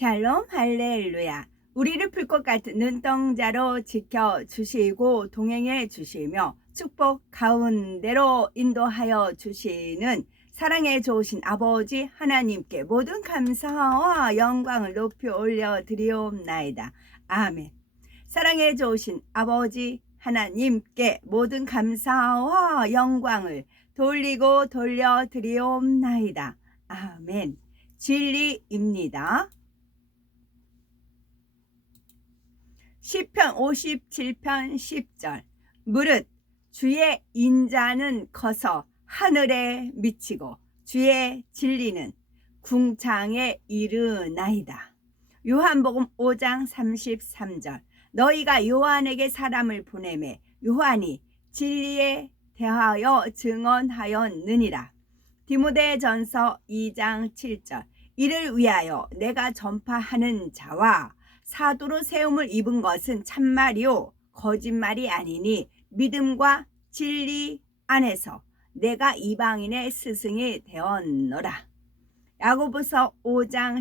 샬롬 할렐루야. 우리를 풀 것 같은 눈동자로 지켜주시고 동행해 주시며 축복 가운데로 인도하여 주시는 사랑에 좋으신 아버지 하나님께 모든 감사와 영광을 높이 올려드리옵나이다. 아멘. 사랑에 좋으신 아버지 하나님께 모든 감사와 영광을 돌리고 돌려드리옵나이다. 아멘. 진리입니다. 시편 57편 10절. 무릇 주의 인자는 커서 하늘에 미치고 주의 진리는 궁창에 이르나이다. 요한복음 5장 33절. 너희가 요한에게 사람을 보내매 요한이 진리에 대하여 증언하였느니라. 디모데전서 2장 7절. 이를 위하여 내가 전파하는 자와 사도로 세움을 입은 것은 참말이요 거짓말이 아니니 믿음과 진리 안에서 내가 이방인의 스승이 되었노라. 야고보서 5장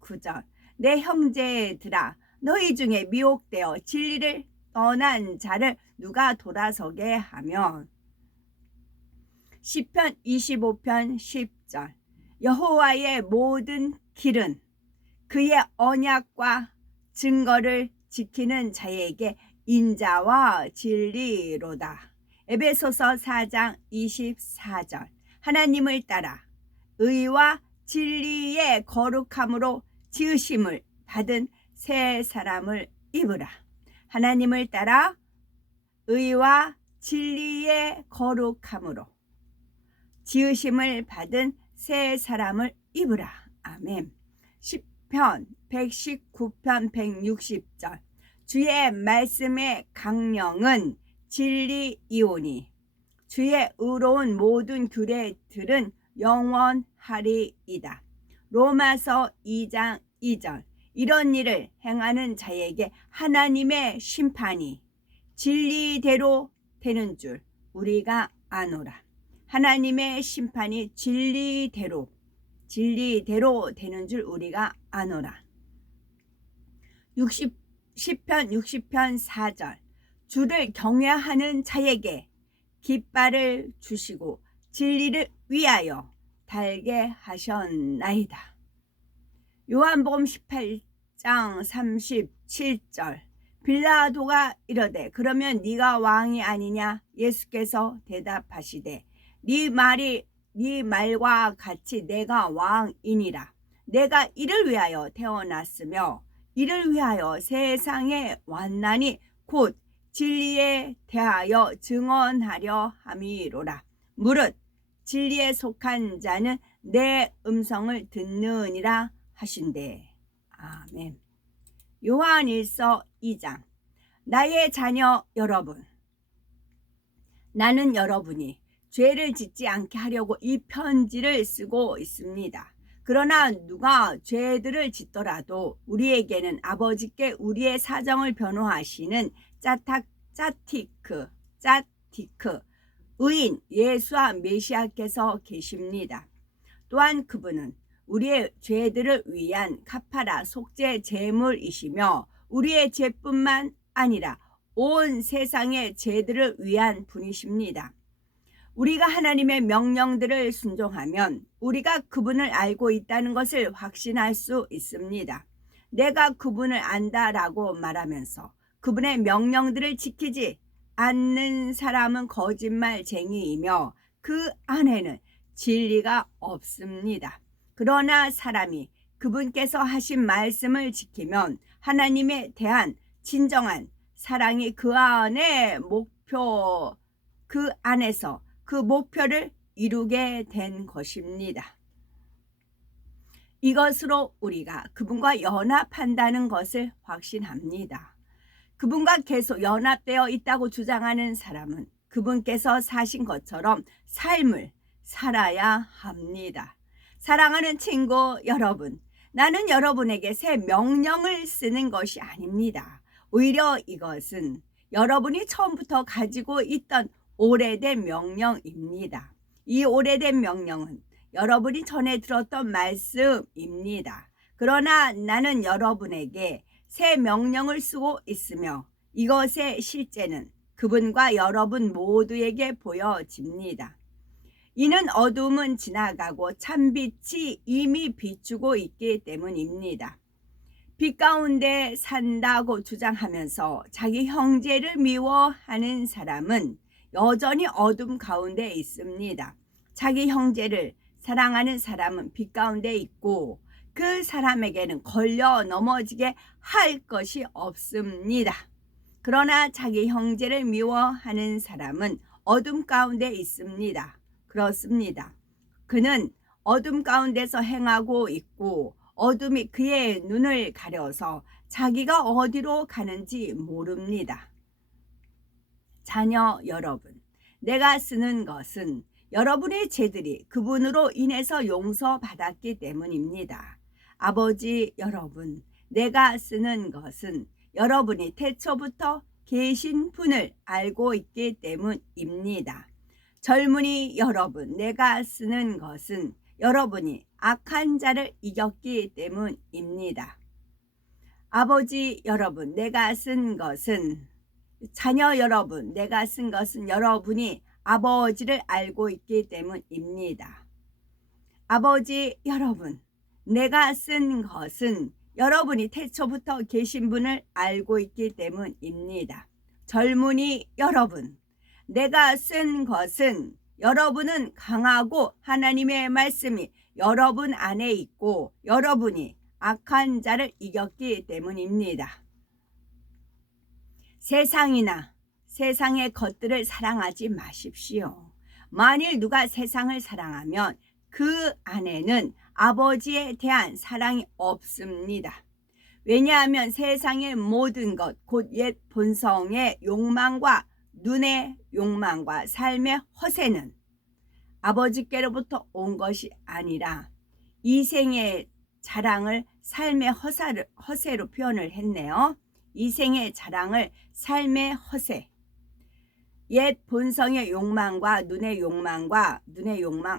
19절. 내 형제들아 너희 중에 미혹되어 진리를 떠난 자를 누가 돌아서게 하면. 시편 25편 10절. 여호와의 모든 길은 그의 언약과 증거를 지키는 자에게 인자와 진리로다. 에베소서 4장 24절. 하나님을 따라 의와 진리의 거룩함으로 지으심을 받은 새 사람을 입으라. 하나님을 따라 의와 진리의 거룩함으로 지으심을 받은 새 사람을 입으라. 아멘. 시편 119편 160절. 주의 말씀의 강령은 진리이오니 주의 의로운 모든 규례들은 영원하리이다. 로마서 2장 2절. 이런 일을 행하는 자에게 하나님의 심판이 진리대로 되는 줄 우리가 아노라. 하나님의 심판이 진리대로 되는 줄 우리가 아노라. 시편 60편 4절. 주를 경외하는 자에게 깃발을 주시고 진리를 위하여 달게 하셨나이다. 요한복음 18장 37절. 빌라도가 이르되 그러면 네가 왕이 아니냐? 예수께서 대답하시되 네 말과 같이 내가 왕이니라. 내가 이를 위하여 태어났으며 이를 위하여 세상에 왔나니 곧 진리에 대하여 증언하려 함이로라. 무릇 진리에 속한 자는 내 음성을 듣느니라 하신대. 아멘. 요한일서 2장. 나의 자녀 여러분, 나는 여러분이 죄를 짓지 않게 하려고 이 편지를 쓰고 있습니다. 그러나 누가 죄들을 짓더라도 우리에게는 아버지께 우리의 사정을 변호하시는 짜티크 의인 예수와 메시아께서 계십니다. 또한 그분은 우리의 죄들을 위한 카파라 속죄 제물이시며 우리의 죄뿐만 아니라 온 세상의 죄들을 위한 분이십니다. 우리가 하나님의 명령들을 순종하면 우리가 그분을 알고 있다는 것을 확신할 수 있습니다. 내가 그분을 안다라고 말하면서 그분의 명령들을 지키지 않는 사람은 거짓말쟁이이며 그 안에는 진리가 없습니다. 그러나 사람이 그분께서 하신 말씀을 지키면 하나님에 대한 진정한 사랑이 그 안에서 그 목표를 이루게 된 것입니다. 이것으로 우리가 그분과 연합한다는 것을 확신합니다. 그분과 계속 연합되어 있다고 주장하는 사람은 그분께서 사신 것처럼 삶을 살아야 합니다. 사랑하는 친구 여러분, 나는 여러분에게 새 명령을 쓰는 것이 아닙니다. 오히려 이것은 여러분이 처음부터 가지고 있던 오래된 명령입니다. 이 오래된 명령은 여러분이 전에 들었던 말씀입니다. 그러나 나는 여러분에게 새 명령을 쓰고 있으며 이것의 실제는 그분과 여러분 모두에게 보여집니다. 이는 어둠은 지나가고 참빛이 이미 비추고 있기 때문입니다. 빛 가운데 산다고 주장하면서 자기 형제를 미워하는 사람은 여전히 어둠 가운데 있습니다. 자기 형제를 사랑하는 사람은 빛 가운데 있고 그 사람에게는 걸려 넘어지게 할 것이 없습니다. 그러나 자기 형제를 미워하는 사람은 어둠 가운데 있습니다. 그렇습니다. 그는 어둠 가운데서 행하고 있고 어둠이 그의 눈을 가려서 자기가 어디로 가는지 모릅니다. 자녀 여러분, 내가 쓰는 것은 여러분의 죄들이 그분으로 인해서 용서받았기 때문입니다. 아버지 여러분, 내가 쓰는 것은 여러분이 태초부터 계신 분을 알고 있기 때문입니다. 젊은이 여러분, 내가 쓰는 것은 여러분이 악한 자를 이겼기 때문입니다. 아버지 여러분, 내가 쓴 것은 자녀 여러분, 내가 쓴 것은 여러분이 아버지를 알고 있기 때문입니다. 아버지 여러분, 내가 쓴 것은 여러분이 태초부터 계신 분을 알고 있기 때문입니다. 젊은이 여러분, 내가 쓴 것은 여러분은 강하고 하나님의 말씀이 여러분 안에 있고 여러분이 악한 자를 이겼기 때문입니다. 세상이나 세상의 것들을 사랑하지 마십시오. 만일 누가 세상을 사랑하면 그 안에는 아버지에 대한 사랑이 없습니다. 왜냐하면 세상의 모든 것, 곧 옛 본성의 욕망과 눈의 욕망과 삶의 허세는 아버지께로부터 온 것이 아니라 이생의 자랑을 삶의 허세로 표현을 했네요. 이생의 자랑을 삶의 허세. 옛 본성의 욕망과 눈의 욕망,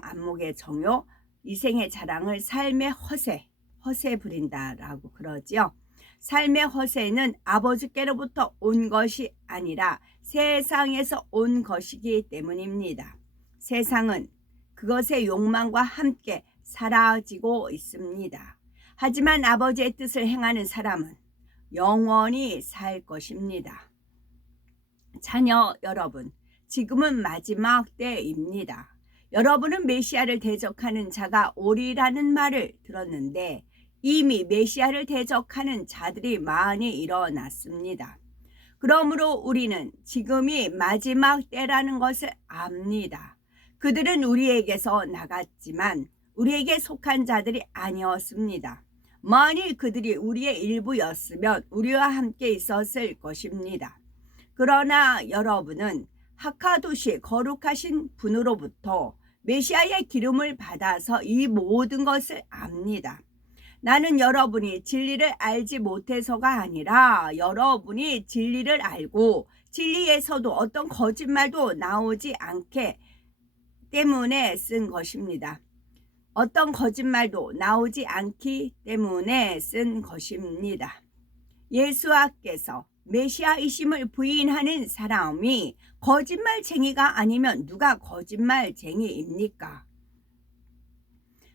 안목의 정욕, 이생의 자랑을 삶의 허세 부린다라고 그러지요. 삶의 허세는 아버지께로부터 온 것이 아니라 세상에서 온 것이기 때문입니다. 세상은 그것의 욕망과 함께 사라지고 있습니다. 하지만 아버지의 뜻을 행하는 사람은 영원히 살 것입니다. 자녀 여러분, 지금은 마지막 때입니다. 여러분은 메시아를 대적하는 자가 오리라는 말을 들었는데 이미 메시아를 대적하는 자들이 많이 일어났습니다. 그러므로 우리는 지금이 마지막 때라는 것을 압니다. 그들은 우리에게서 나갔지만 우리에게 속한 자들이 아니었습니다. 만일 그들이 우리의 일부였으면 우리와 함께 있었을 것입니다. 그러나 여러분은 하카도시 거룩하신 분으로부터 메시아의 기름을 받아서 이 모든 것을 압니다. 나는 여러분이 진리를 알지 못해서가 아니라 여러분이 진리를 알고 진리에서도 어떤 거짓말도 나오지 않게 때문에 쓴 것입니다. 어떤 거짓말도 나오지 않기 때문에 쓴 것입니다. 예수께서 메시아이심을 부인하는 사람이 거짓말쟁이가 아니면 누가 거짓말쟁이입니까?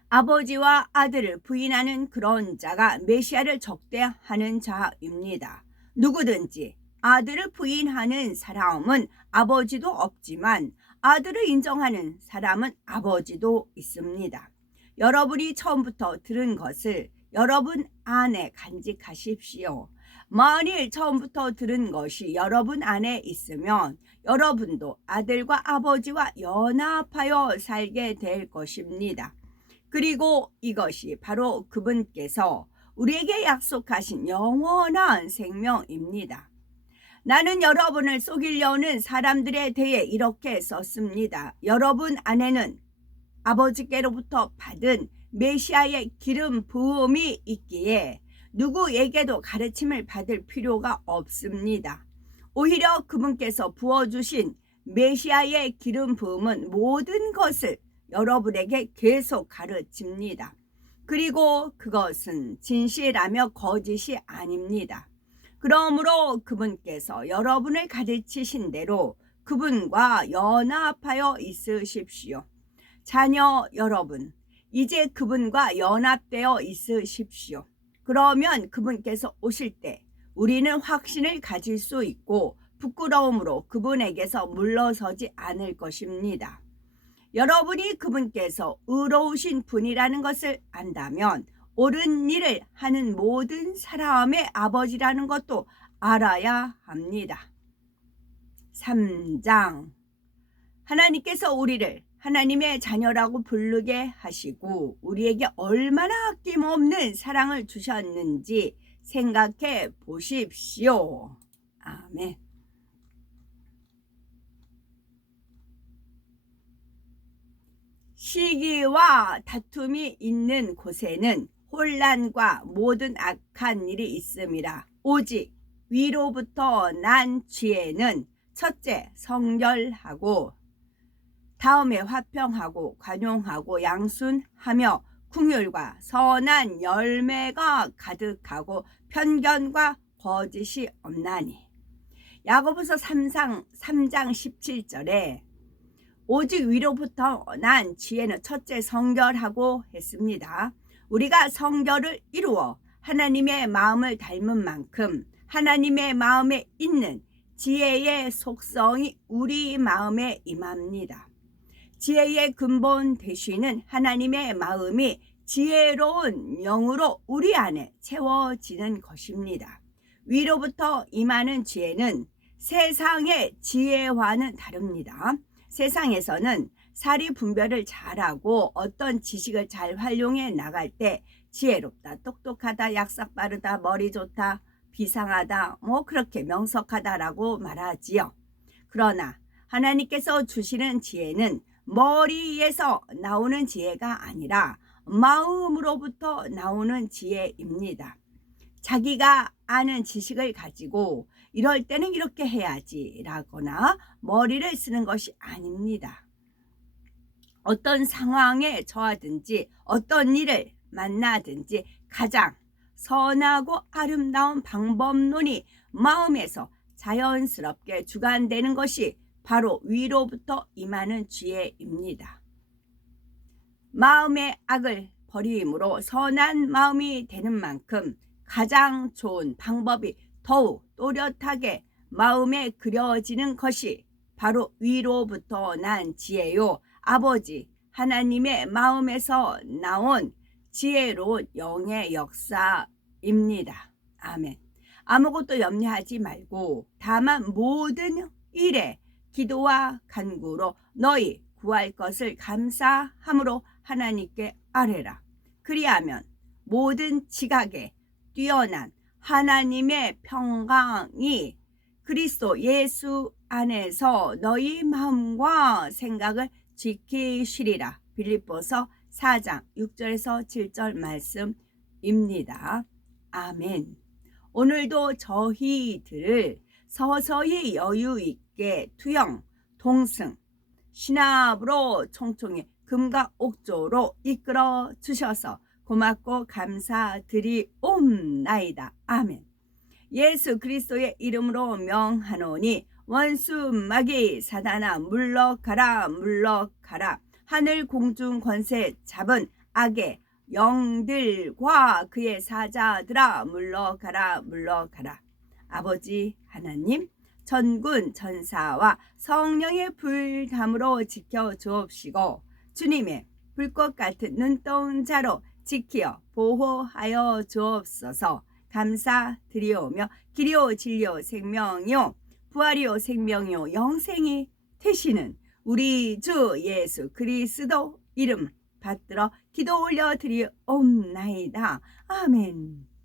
아버지와 아들을 부인하는 그런 자가 메시아를 적대하는 자입니다. 누구든지 아들을 부인하는 사람은 아버지도 없지만 아들을 인정하는 사람은 아버지도 있습니다. 여러분이 처음부터 들은 것을 여러분 안에 간직하십시오. 만일 처음부터 들은 것이 여러분 안에 있으면 여러분도 아들과 아버지와 연합하여 살게 될 것입니다. 그리고 이것이 바로 그분께서 우리에게 약속하신 영원한 생명입니다. 나는 여러분을 속이려는 사람들에 대해 이렇게 썼습니다. 여러분 안에는 아버지께로부터 받은 메시아의 기름 부음이 있기에 누구에게도 가르침을 받을 필요가 없습니다. 오히려 그분께서 부어주신 메시아의 기름 부음은 모든 것을 여러분에게 계속 가르칩니다. 그리고 그것은 진실하며 거짓이 아닙니다. 그러므로 그분께서 여러분을 가르치신 대로 그분과 연합하여 있으십시오. 자녀 여러분, 이제 그분과 연합되어 있으십시오. 그러면 그분께서 오실 때 우리는 확신을 가질 수 있고 부끄러움으로 그분에게서 물러서지 않을 것입니다. 여러분이 그분께서 의로우신 분이라는 것을 안다면 옳은 일을 하는 모든 사람의 아버지라는 것도 알아야 합니다. 3장. 하나님께서 우리를 하나님의 자녀라고 부르게 하시고 우리에게 얼마나 아낌없는 사랑을 주셨는지 생각해 보십시오. 아멘. 시기와 다툼이 있는 곳에는 혼란과 모든 악한 일이 있음이라. 오직 위로부터 난 지혜는 첫째 성결하고 다음에 화평하고 관용하고 양순하며 긍휼과 선한 열매가 가득하고 편견과 거짓이 없나니. 야고보서 3장 17절에 오직 위로부터 난 지혜는 첫째 성결하고 했습니다. 우리가 성결을 이루어 하나님의 마음을 닮은 만큼 하나님의 마음에 있는 지혜의 속성이 우리 마음에 임합니다. 지혜의 근본 되시는 하나님의 마음이 지혜로운 영으로 우리 안에 채워지는 것입니다. 위로부터 임하는 지혜는 세상의 지혜와는 다릅니다. 세상에서는 사리 분별을 잘하고 어떤 지식을 잘 활용해 나갈 때 지혜롭다, 똑똑하다, 약삭 빠르다, 머리 좋다, 비상하다, 그렇게 명석하다라고 말하지요. 그러나 하나님께서 주시는 지혜는 머리에서 나오는 지혜가 아니라 마음으로부터 나오는 지혜입니다. 자기가 아는 지식을 가지고 이럴 때는 이렇게 해야지 라거나 머리를 쓰는 것이 아닙니다. 어떤 상황에 처하든지 어떤 일을 만나든지 가장 선하고 아름다운 방법론이 마음에서 자연스럽게 주관되는 것이 바로 위로부터 임하는 지혜입니다. 마음의 악을 버림으로 선한 마음이 되는 만큼 가장 좋은 방법이 더욱 또렷하게 마음에 그려지는 것이 바로 위로부터 난 지혜요 아버지 하나님의 마음에서 나온 지혜로운 영의 역사입니다. 아멘. 아무것도 염려하지 말고 다만 모든 일에 기도와 간구로 너희 구할 것을 감사함으로 하나님께 아뢰라. 그리하면 모든 지각에 뛰어난 하나님의 평강이 그리스도 예수 안에서 너희 마음과 생각을 지키시리라. 빌립보서 4장 6절에서 7절 말씀입니다. 아멘. 오늘도 저희들을 서서히 여유 있게 투영, 동승, 신압으로 총총히 금과 옥조로 이끌어 주셔서 고맙고 감사드리옵나이다. 아멘. 예수 그리스도의 이름으로 명하노니 원수 마귀 사단아 물러가라 물러가라. 하늘 공중 권세 잡은 악의 영들과 그의 사자들아 물러가라 물러가라. 아버지 하나님 천군 천사와 성령의 불담으로 지켜 주옵시고 주님의 불꽃 같은 눈동자로 지키어 보호하여 주옵소서. 감사드리오며 길이요 진리요 생명이요 부활이요 생명이요 영생이 되시는 우리 주 예수 그리스도 이름 받들어 기도 올려드리옵나이다. 아멘.